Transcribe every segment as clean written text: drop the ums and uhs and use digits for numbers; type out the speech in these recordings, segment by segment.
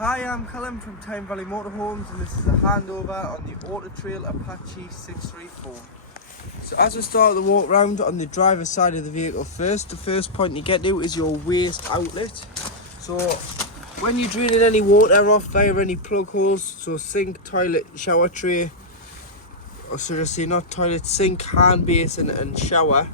Hi, I'm Callum from Tyne Valley Motorhomes, and this is a handover on the Auto Trail Apache 634. So as we start the walk round on the driver's side of the vehicle first, the first point you get to is your waste outlet. So when you're draining any water off via any plug holes, so sink, toilet, shower tray, or should I say not toilet, sink, hand basin and shower,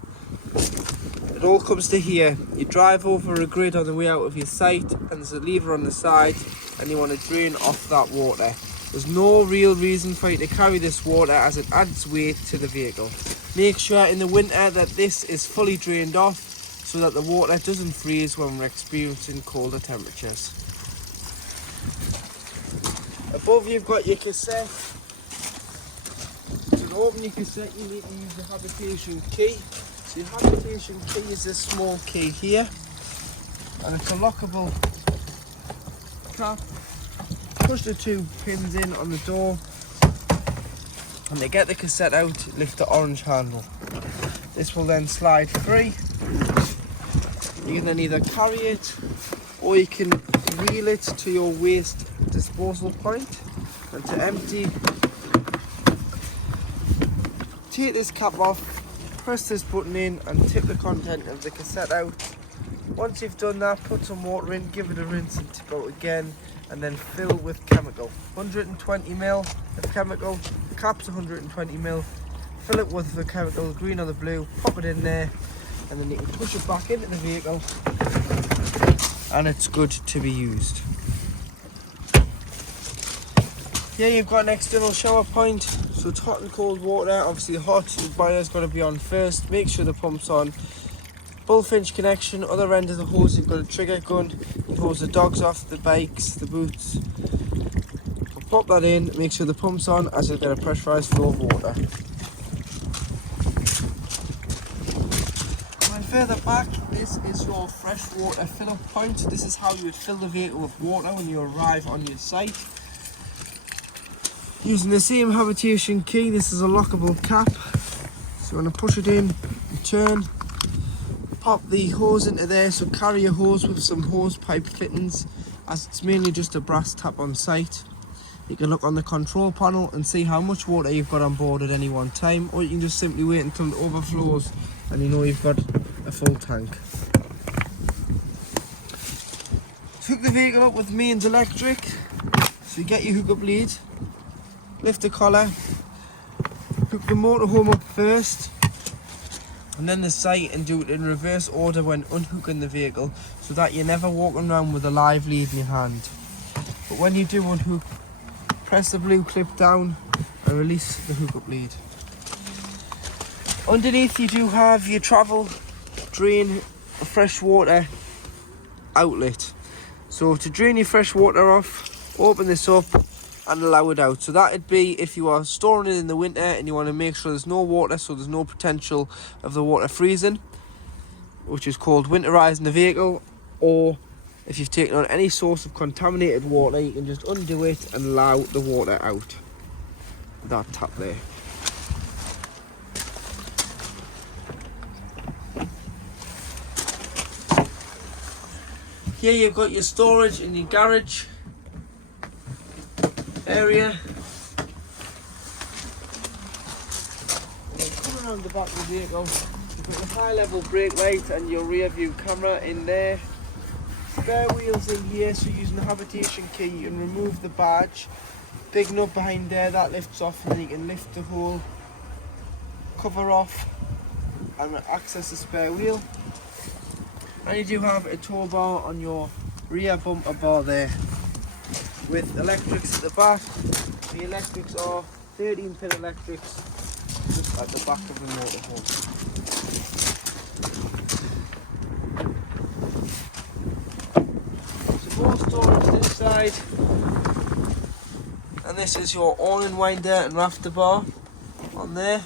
it all comes to here. You drive over a grid on the way out of your site and there's a lever on the side and you want to drain off that water. There's no real reason for you to carry this water as it adds weight to the vehicle. Make sure in the winter that this is fully drained off so that the water doesn't freeze when we're experiencing colder temperatures. Above you've got your cassette. To open your cassette you need to use the habitation key. So your habitation key is this small key here, and it's a lockable cap. Push the two pins in on the door, and to get the cassette out, lift the orange handle. This will then slide free. You can then either carry it, or you can wheel it to your waste disposal point. And to empty, take this cap off, press this button in and tip the content of the cassette out. Once you've done that, put some water in, give it a rinse and tip out again, and then fill with chemical. 120ml of chemical, the cap's 120ml. Fill it with the chemical, green or the blue, pop it in there, and then you can push it back into the vehicle and it's good to be used. Here you've got an external shower point, so it's hot and cold water. Obviously hot, the boiler's got to be on first. Make sure the pump's on. Bullfinch connection, other end of the hose you've got a trigger gun. You hose the dogs off, the bikes, the boots. So pop that in, make sure the pump's on as you'll get a pressurised flow of water. And further back, this is your fresh water fill-up point. This is how you would fill the vehicle with water when you arrive on your site. Using the same habitation key, this is a lockable cap. So you want to push it in, and turn, pop the hose into there. So carry a hose with some hose pipe fittings, as it's mainly just a brass tap on site. You can look on the control panel and see how much water you've got on board at any one time, or you can just simply wait until it overflows and you know you've got a full tank. Hook the vehicle up with mains electric. So you get your hookup lead, lift the collar, hook the motorhome up first, and then the sight, and do it in reverse order when unhooking the vehicle, so that you're never walking around with a live lead in your hand. But when you do unhook, press the blue clip down and release the hookup lead. Underneath you do have your travel drain fresh water outlet. So to drain your fresh water off, open this up and allow it out. So that'd be if you are storing it in the winter and you want to make sure there's no water, so there's no potential of the water freezing, which is called winterizing the vehicle. Or if you've taken on any source of contaminated water, you can just undo it and allow the water out. That tap there. Here you've got your storage in your garage area. Come around the back of the vehicle, you've got your high level brake light and your rear view camera in there. Spare wheels in here, so using the habitation key you can remove the badge. Big nut behind there, that lifts off, and then you can lift the whole cover off and access the spare wheel. And you do have a tow bar on your rear bumper bar there, with electrics at the back. The electrics are 13-pin electrics just at the back of the motorhome. So more storage this side, and this is your awning winder and rafter bar on there.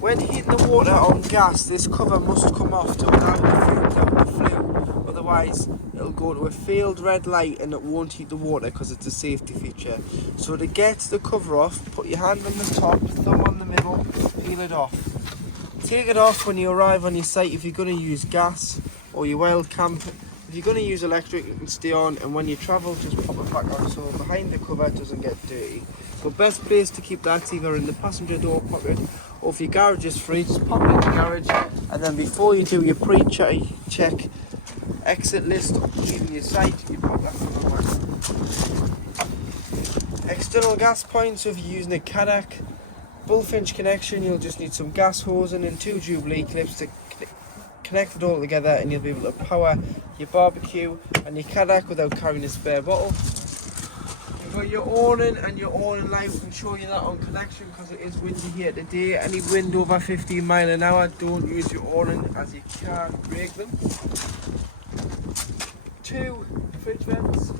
When heating the water on gas, this cover must come off to allow the fumes out the flue, otherwise it'll go to a failed red light and it won't heat the water because it's a safety feature. So to get the cover off, put your hand on the top, thumb on the middle, peel it off. Take it off when you arrive on your site if you're going to use gas, or your wild camp. If you're going to use electric, it can stay on, and when you travel, just pop it back on so behind the cover it doesn't get dirty. So best place to keep that's either in the passenger door pocket, or if your garage is free, just pop it in the garage, and then before you do your pre-check exit list, leaving your site, you pop that cover back. External gas points, so if you're using a Kadak bullfinch connection, you'll just need some gas hosing and 2 Jubilee clips to connect it all together, and you'll be able to power your barbecue and your Kadak without carrying a spare bottle. You've got your awning and your awning light. We can show you that on connection because it is windy here today. Any wind over 15 miles an hour, don't use your awning as you can break them. 2 fridge vents.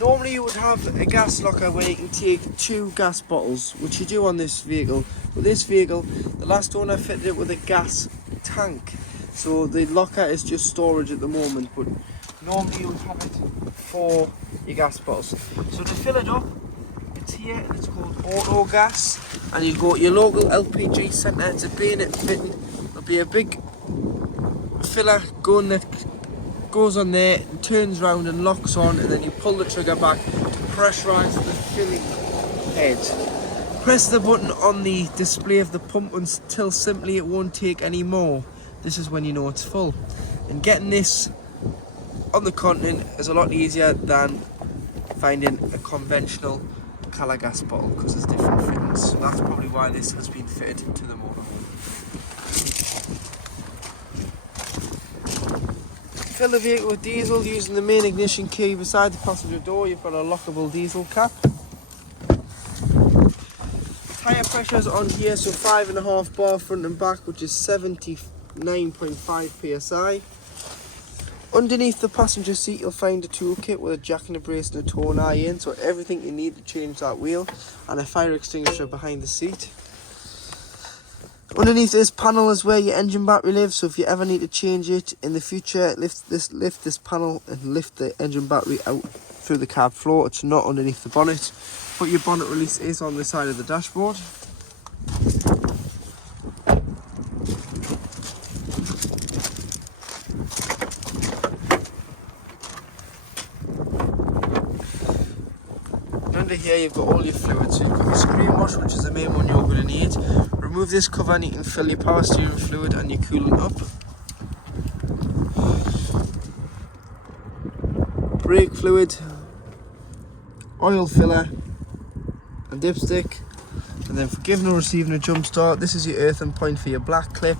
Normally you would have a gas locker where you can take 2 gas bottles, which you do on this vehicle. With this vehicle, the last owner fitted it with a gas tank. So the locker is just storage at the moment, but normally you would have it for your gas bottles. So to fill it up, it's here and it's called auto gas, and you go to your local LPG centre. It's a bayonet fitting. There'll be a big filler gun that goes on there and turns round and locks on, and then you pull the trigger back to pressurise the filling head. Press the button on the display of the pump until simply it won't take any more. This is when you know it's full. And getting this on the continent is a lot easier than finding a conventional colour gas bottle because there's different fittings. So that's probably why this has been fitted to the motorhome. Fill the vehicle with diesel using the main ignition key beside the passenger door. You've got a lockable diesel cap. Tyre pressures on here, so 5.5 bar front and back, which is 79.5 psi. Underneath the passenger seat you'll find a toolkit with a jack and a brace and a torn iron, so everything you need to change that wheel, and a fire extinguisher behind the seat. Underneath this panel is where your engine battery lives, so if you ever need to change it in the future, lift this panel and lift the engine battery out through the cab floor. It's not underneath the bonnet, but your bonnet release is on the side of the dashboard. Under here you've got all your fluids. So you've got your screen wash, which is the main one you're going to need. Remove this cover and you can fill your power steering fluid and your coolant up. Brake fluid, oil filler and dipstick. And then for giving or receiving a jump start, this is your earthing point for your black clip.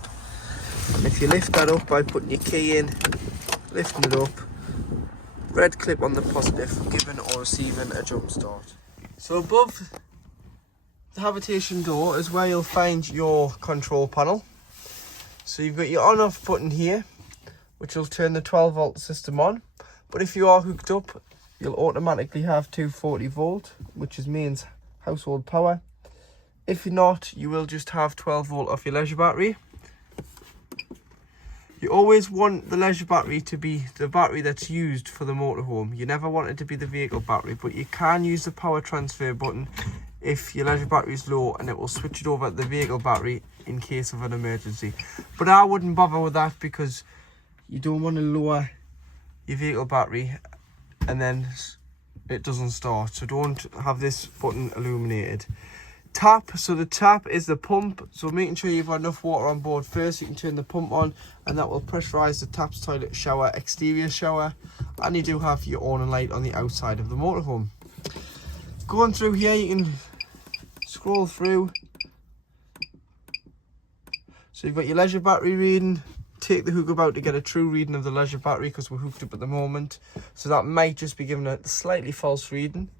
And if you lift that up by putting your key in, lifting it up, red clip on the positive for giving or receiving a jump start. So above the habitation door is where you'll find your control panel. So you've got your on off button here, which will turn the 12 volt system on. But if you are hooked up, you'll automatically have 240 volt, which means household power. If you're not, you will just have 12 volt off your leisure battery. You always want the leisure battery to be the battery that's used for the motorhome. You never want it to be the vehicle battery, but you can use the power transfer button if your leisure battery is low, and it will switch it over to the vehicle battery in case of an emergency. But I wouldn't bother with that because you don't want to lower your vehicle battery and then it doesn't start. So don't have this button illuminated. Tap, so the tap is the pump, so making sure you've got enough water on board first. You can turn the pump on and that will pressurize the taps, toilet, shower, exterior shower, and you do have your awning light on the outside of the motorhome. Going through here, you can scroll through. So you've got your leisure battery reading. Take the hook about to get a true reading of the leisure battery because we're hooked up at the moment, so that might just be giving a slightly false reading.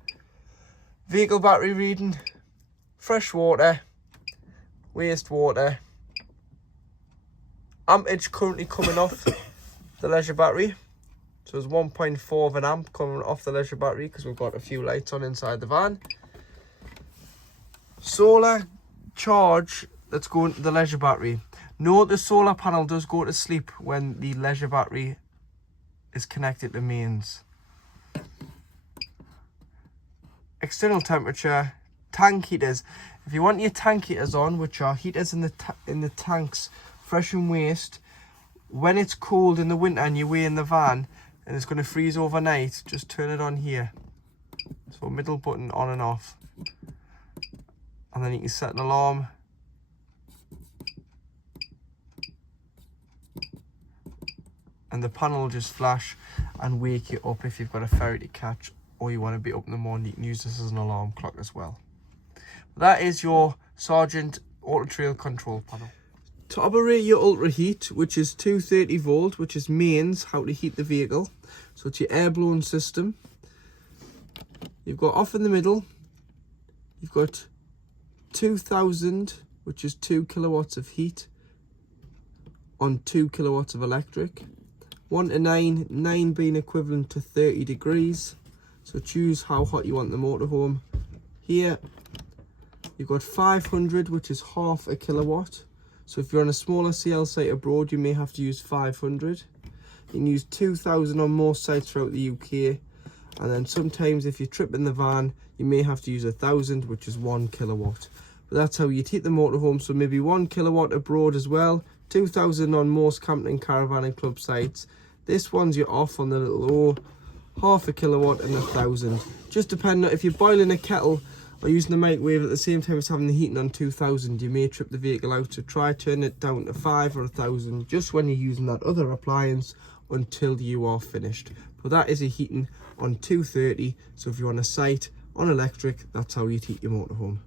Vehicle battery reading, fresh water, wastewater, ampage currently coming off the leisure battery. So there's 1.4 of an amp coming off the leisure battery because we've got a few lights on inside the van. Solar charge that's going to the leisure battery. Note the solar panel does go to sleep when the leisure battery is connected to mains. External temperature, tank heaters. If you want your tank heaters on, which are heaters in the tanks, fresh and waste, when it's cold in the winter and you're away in the van and it's going to freeze overnight, just turn it on here. So middle button on and off. And then you can set an alarm. And the panel will just flash and wake you up if you've got a ferry to catch or you want to be up in the morning. You can use this as an alarm clock as well. That is your Sargent Auto Trail control panel. To operate your Ultra Heat, which is 230 volt, which is mains, how to heat the vehicle. So it's your air blown system. You've got off in the middle. You've got 2000, which is 2 kilowatts of heat on 2 kilowatts of electric. 1 to 9, 9 being equivalent to 30 degrees. So choose how hot you want the motorhome. Here, you've got 500, which is half a kilowatt. So if you're on a smaller CL site abroad, you may have to use 500. You can use 2000 on most sites throughout the UK. And then sometimes if you're tripping the van, you may have to use 1000, which is 1 kilowatt. But that's how you'd heat the motorhome. So maybe 1 kilowatt abroad as well. 2000 on most camping, caravan and club sites. This one's your off on the little O. Half a kilowatt and 1000. Just depending on if you're boiling a kettle or using the microwave at the same time as having the heating on 2000, you may trip the vehicle out. So try turn it down to 5 or 1000 just when you're using that other appliance until you are finished. But that is a heating on 230. So if you're on a site on electric, that's how you'd heat your motorhome.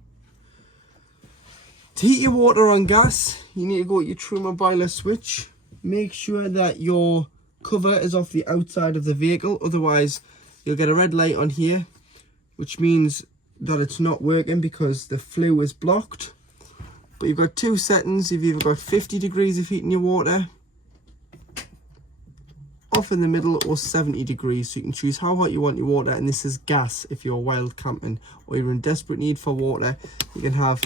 To heat your water on gas, you need to go to your Truma boiler switch. Make sure that your cover is off the outside of the vehicle, otherwise you'll get a red light on here, which means that it's not working because the flue is blocked. But you've got two settings. You've either got 50 degrees of heating your water, off in the middle, or 70 degrees. So you can choose how hot you want your water, and this is gas if you're wild camping or you're in desperate need for water. You can have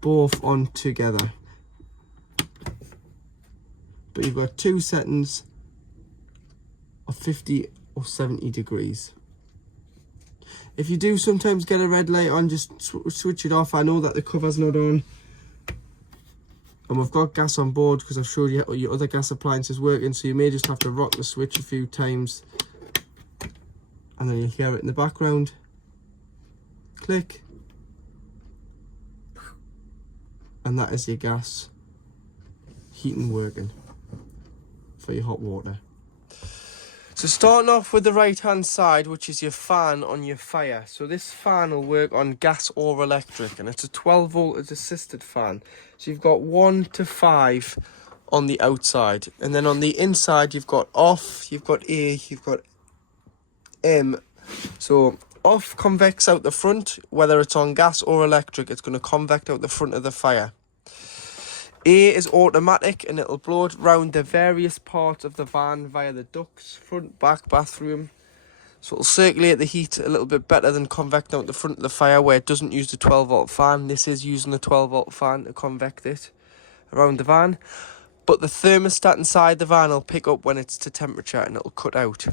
both on together. But you've got two settings of 50 or 70 degrees. If you do sometimes get a red light on, just switch it off. I know that the cover's not on, and we've got gas on board because I've showed you your other gas appliances working, so you may just have to rock the switch a few times and then you'll hear it in the background. Click. And that is your gas heating working for your hot water. So starting off with the right hand side, which is your fan on your fire. So this fan will work on gas or electric, and it's a 12 volt assisted fan. So you've got 1 to 5 on the outside, and then on the inside you've got off, you've got A, you've got M. So off convects out the front. Whether it's on gas or electric, it's going to convect out the front of the fire. A is automatic, and it'll blow it round the various parts of the van via the ducts, front, back, bathroom. So it'll circulate the heat a little bit better than convecting out the front of the fire, where it doesn't use the 12 volt fan. This is using the 12 volt fan to convect it around the van. But the thermostat inside the van will pick up when it's to temperature, and it'll cut out.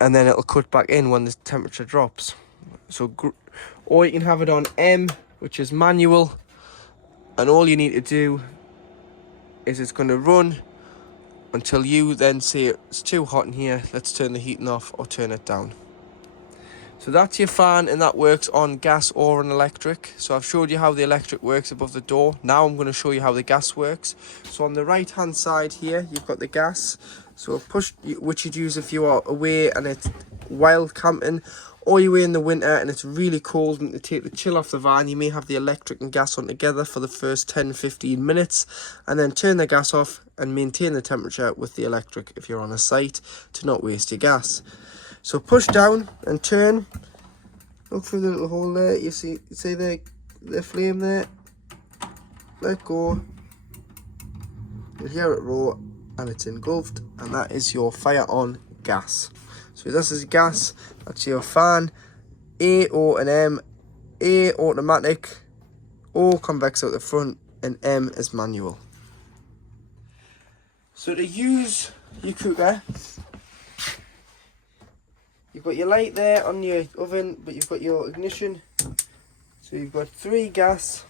And then it'll cut back in when the temperature drops. So, or you can have it on M, which is manual. And all you need to do is it's going to run until you then say it's too hot in here, let's turn the heating off or turn it down. So that's your fan, and that works on gas or on electric. So I've showed you how the electric works above the door. Now I'm going to show you how the gas works. So on the right hand side here, you've got the gas. So push, which you'd use if you are away and it's wild camping, or you're away in the winter and it's really cold, and to take the chill off the van, you may have the electric and gas on together for the first 10-15 minutes, and then turn the gas off and maintain the temperature with the electric if you're on a site, to not waste your gas. So push down and turn. Look through the little hole there. You see the flame there. Let go. You'll hear it roar, and it's engulfed, and that is your fire on gas. So this is gas, that's your fan. A, O and M. A, automatic. O, convex out the front, and M is manual. So to use your cooker, you've got your light there on your oven, but you've got your ignition. So you've got 3 gas,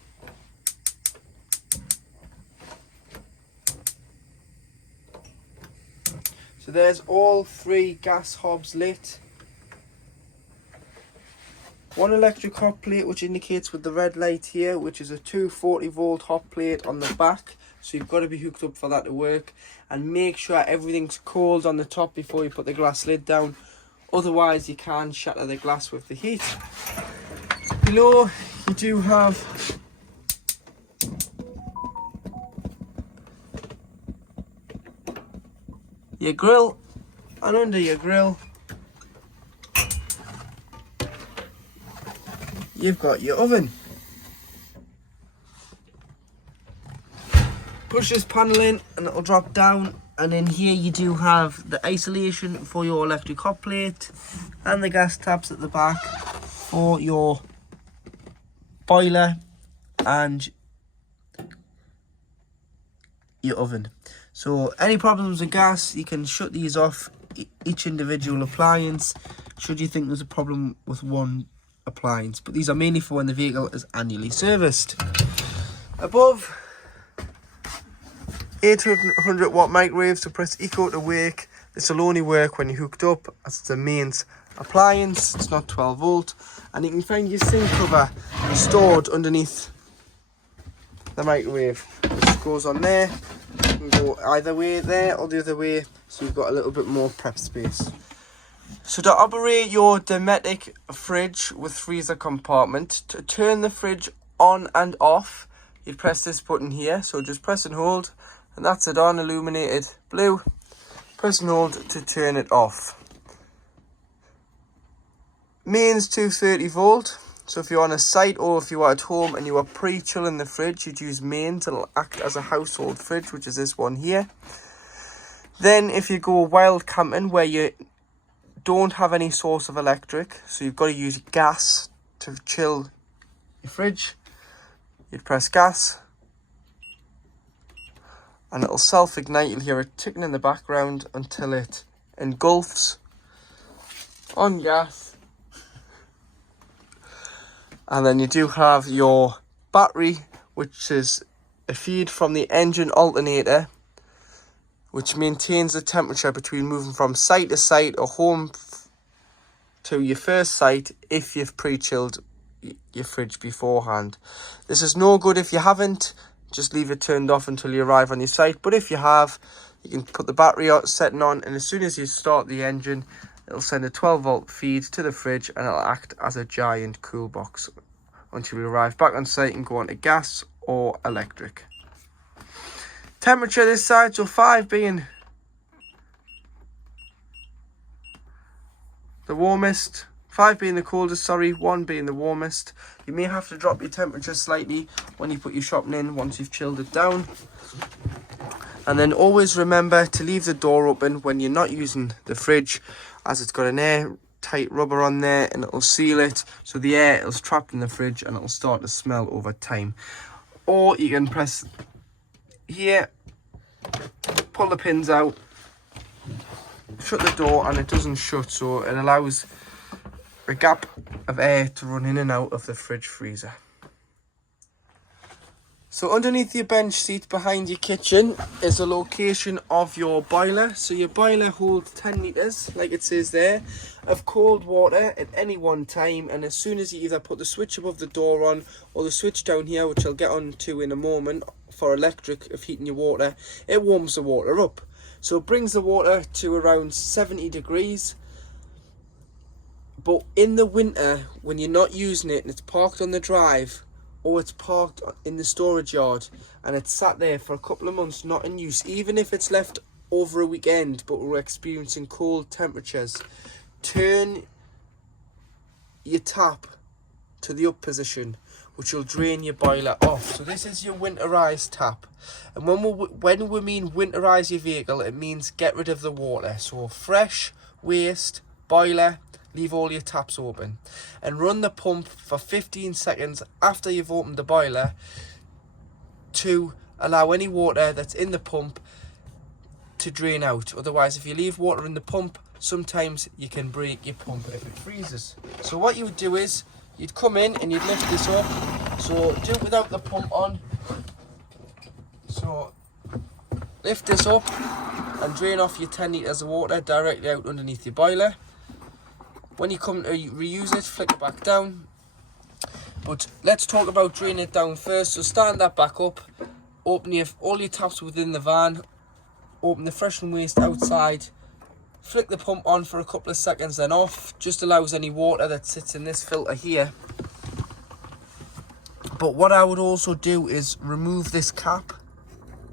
So there's all 3 gas hobs lit. One electric hot plate which indicates with the red light here, which is a 240 volt hot plate on the back. So you've got to be hooked up for that to work. And make sure everything's cold on the top before you put the glass lid down. Otherwise you can shatter the glass with the heat. Below you do have your grill, and under your grill you've got your oven. Push this panel in and it'll drop down, and in here you do have the isolation for your electric hot plate and the gas taps at the back for your boiler and your oven. So any problems with gas, you can shut these off each individual appliance should you think there's a problem with one appliance, but these are mainly for when the vehicle is annually serviced. Above, 800 watt microwave, so press eco to wake. This will only work when you're hooked up, as it's a mains appliance, it's not 12 volt. And you can find your sink cover stored underneath the microwave, which goes on there. You can go either way, there or the other way, so you've got a little bit more prep space. So to operate your Dometic fridge with freezer compartment, to turn the fridge on and off, you press this button here. So just press and hold, and that's it on, illuminated blue. Press and hold to turn it off. Mains 230 volt. So if you're on a site or if you are at home and you are pre-chilling the fridge, you'd use mains. It'll act as a household fridge, which is this one here. Then if you go wild camping where you don't have any source of electric, so you've got to use gas to chill your fridge, you'd press gas and it'll self-ignite. You'll hear it ticking in the background until it engulfs on gas. And then you do have your battery, which is a feed from the engine alternator, which maintains the temperature between moving from site to site or home to your first site if you've pre-chilled your fridge beforehand. This is no good if you haven't. Just leave it turned off until you arrive on your site. But if you have, you can put the battery setting on, and as soon as you start the engine, it'll send a 12 volt feed to the fridge and it'll act as a giant cool box until you arrive back on site and go on to gas or electric. Temperature this side, so 5 being the warmest, 5 being the coldest, sorry, 1 being the warmest. You may have to drop your temperature slightly when you put your shopping in once you've chilled it down. And then always remember to leave the door open when you're not using the fridge, as it's got an airtight rubber on there and it'll seal it, so the air is trapped in the fridge and it'll start to smell over time. Or you can press here, pull the pins out, shut the door, and it doesn't shut, so it allows a gap of air to run in and out of the fridge freezer. So underneath your bench seat behind your kitchen is the location of your boiler. So your boiler holds 10 litres, like it says there, of cold water at any one time. And as soon as you either put the switch above the door on or the switch down here, which I'll get on to in a moment, for electric of heating your water, it warms the water up. So it brings the water to around 70 degrees. But in the winter, when you're not using it and it's parked on the drive, or it's parked in the storage yard and it's sat there for a couple of months not in use, even if it's left over a weekend but we're experiencing cold temperatures, turn your tap to the up position, which will drain your boiler off. So this is your winterized tap, and when we mean winterize your vehicle, it means get rid of the water. So fresh waste boiler, leave all your taps open and run the pump for 15 seconds after you've opened the boiler to allow any water that's in the pump to drain out. Otherwise, if you leave water in the pump, sometimes you can break your pump if it freezes. So what you would do is you'd come in and you'd lift this up. So do it without the pump on. So lift this up and drain off your 10 litres of water directly out underneath your boiler. When you come to reuse it, flick it back down. But let's talk about draining it down first. So stand that back up, open all your taps within the van, open the fresh and waste outside, flick the pump on for a couple of seconds, then off. Just allows any water that sits in this filter here. But what I would also do is remove this cap.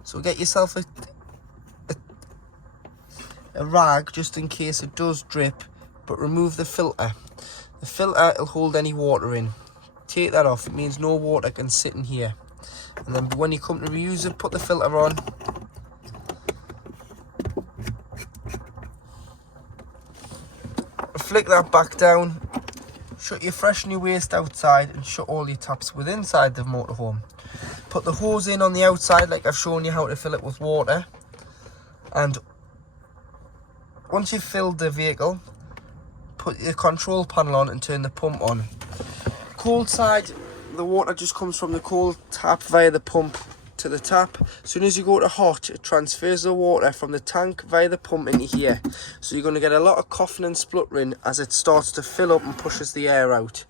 So get yourself a rag just in case it does drip, but remove the filter. The filter will hold any water in. Take that off, it means no water can sit in here. And then when you come to reuse it, put the filter on. Flick that back down. Shut your fresh new waste outside and shut all your taps within inside the motorhome. Put the hose in on the outside like I've shown you how to fill it with water. And once you've filled the vehicle, put your control panel on and turn the pump on. Cold side, the water just comes from the cold tap via the pump to the tap. As soon as you go to hot, it transfers the water from the tank via the pump into here. So you're going to get a lot of coughing and spluttering as it starts to fill up and pushes the air out.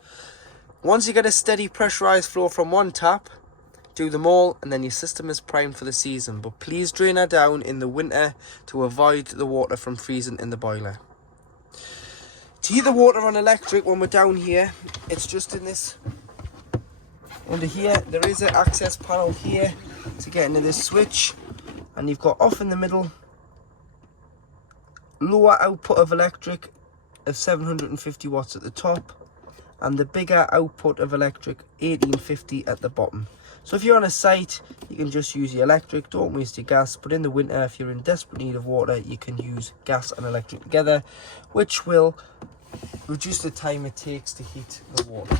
Once you get a steady pressurized flow from one tap, do them all and then your system is primed for the season. But please drain her down in the winter to avoid the water from freezing in the boiler. To heat the water on electric when we're down here, it's just in this, under here. There is an access panel here to get into this switch, and you've got off in the middle, lower output of electric of 750 watts at the top, and the bigger output of electric 1850 at the bottom. So if you're on a site, you can just use your electric, don't waste your gas. But in the winter, if you're in desperate need of water, you can use gas and electric together, which will reduce the time it takes to heat the water.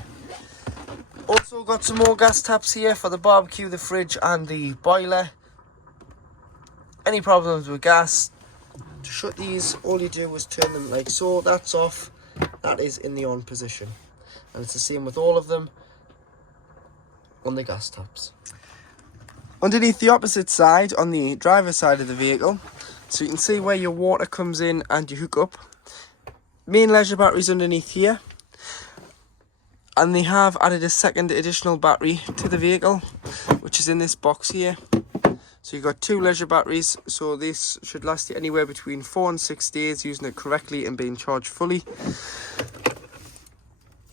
Also got some more gas taps here for the barbecue, the fridge and the boiler. Any problems with gas, to shut these, all you do is turn them like so. That's off, that is in the on position. And it's the same with all of them on the gas taps. Underneath the opposite side, on the driver's side of the vehicle, so you can see where your water comes in and you hook up. Main leisure batteries underneath here, and they have added a second additional battery to the vehicle, which is in this box here. So you've got two leisure batteries, so this should last you anywhere between 4 and 6 days using it correctly and being charged fully.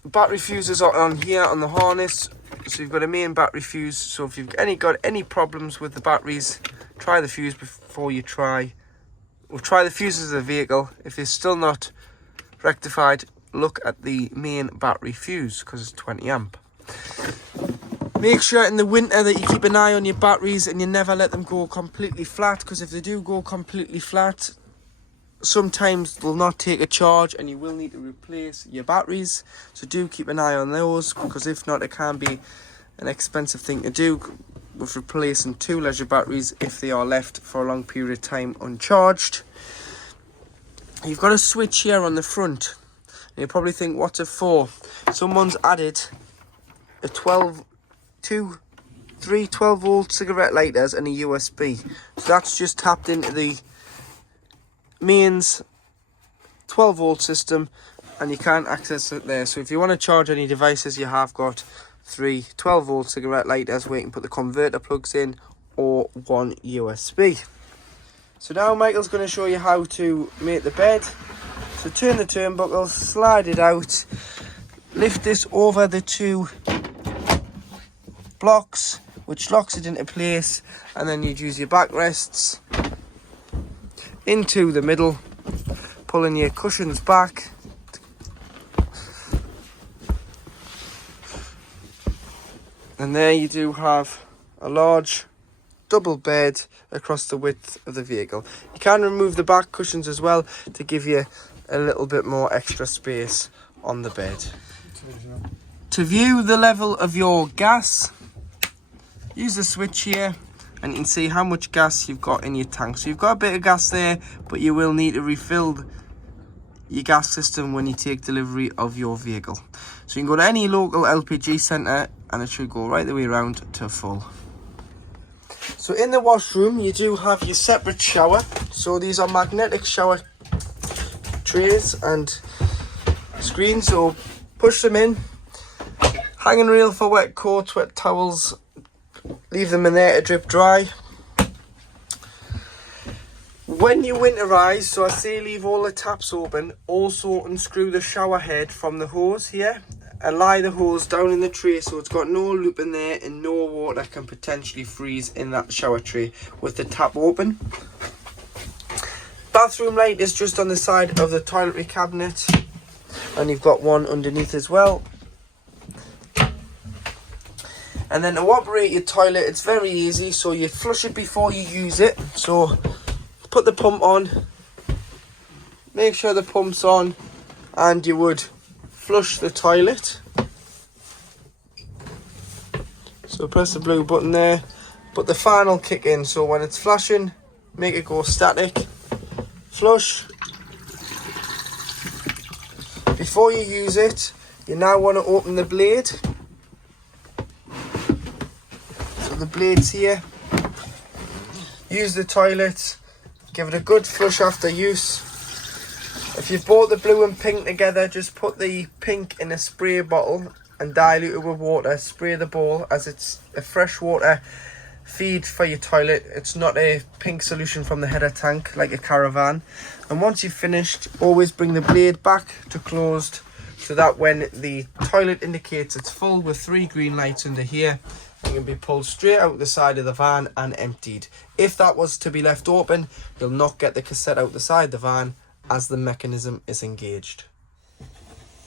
Battery fuses are on here on the harness, so you've got a main battery fuse. So if you've got any problems with the batteries, try the fuse before you try the fuses of the vehicle. If it's still not rectified, look at the main battery fuse because it's 20 amp. Make sure in the winter that you keep an eye on your batteries and you never let them go completely flat, because if they do go completely flat, sometimes they'll not take a charge and you will need to replace your batteries. So do keep an eye on those, because if not, it can be an expensive thing to do with replacing two leisure batteries if they are left for a long period of time uncharged. You've got a switch here on the front, and you probably think, what's it for? Someone's added a 12 volt cigarette lighters and a USB. So that's just tapped into the mains 12 volt system and you can't access it there. So if you want to charge any devices, you have got 3 12 volt cigarette lighters where you can put the converter plugs in, or one USB. So now Michael's going to show you how to make the bed. So turn the turnbuckle, slide it out, lift this over the two blocks, which locks it into place, and then you'd use your backrests into the middle, pulling your cushions back. And there you do have a large double bed across the width of the vehicle. You can remove the back cushions as well to give you a little bit more extra space on the bed. To view the level of your gas, use the switch here and you can see how much gas you've got in your tank. So you've got a bit of gas there, but you will need to refill your gas system when you take delivery of your vehicle. So you can go to any local LPG centre and it should go right the way around to full. So in the washroom you do have your separate shower. So these are magnetic shower trays and screens, so push them in. Hanging rail for wet coats, wet towels, leave them in there to drip dry. When you winterize, so I say leave all the taps open, also unscrew the shower head from the hose here and lie the hose down in the tray so it's got no loop in there and no water can potentially freeze in that shower tray with the tap open. Bathroom light is just on the side of the toiletry cabinet, and you've got one underneath as well. And then to operate your toilet, it's very easy. So you flush it before you use it. So put the pump on, make sure the pump's on, and you would flush the toilet. So press the blue button there, put the fan will kick in. So when it's flashing, make it go static, flush. Before you use it, you now want to open the blade. So the blade's here. Use the toilet, give it a good flush after use. If you've bought the blue and pink together, just put the pink in a spray bottle and dilute it with water. Spray the bowl, as it's a freshwater feed for your toilet. It's not a pink solution from the header tank like a Caravan. And once you've finished, always bring the blade back to closed, so that when the toilet indicates it's full with 3 green lights under here, it can be pulled straight out the side of the van and emptied. If that was to be left open, you'll not get the cassette out the side of the van as the mechanism is engaged.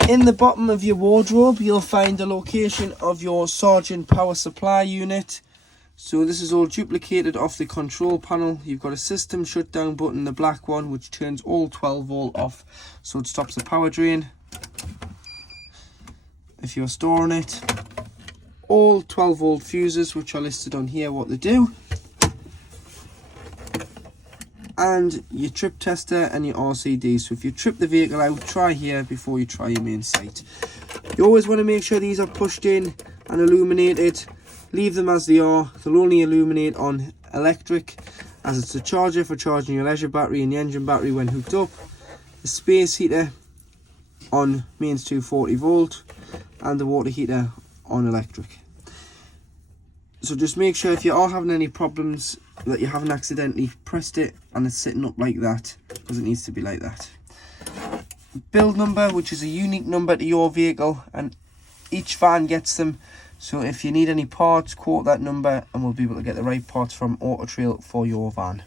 In the bottom of your wardrobe, you'll find the location of your Sargent power supply unit. So this is all duplicated off the control panel. You've got a system shutdown button, the black one, which turns all 12 volt off, so it stops the power drain if you're storing it. All 12 volt fuses, which are listed on here what they do, and your trip tester and your RCD. So if you trip the vehicle out, try here before you try your main site. You always want to make sure these are pushed in and illuminated. Leave them as they are. They'll only illuminate on electric, as it's a charger for charging your leisure battery and the engine battery when hooked up. The space heater on mains 240 volt and the water heater on electric. So just make sure if you are having any problems that you haven't accidentally pressed it and it's sitting up like that, because it needs to be like that. Build number, which is a unique number to your vehicle, and each van gets them. So if you need any parts, quote that number and we'll be able to get the right parts from Auto Trail for your van.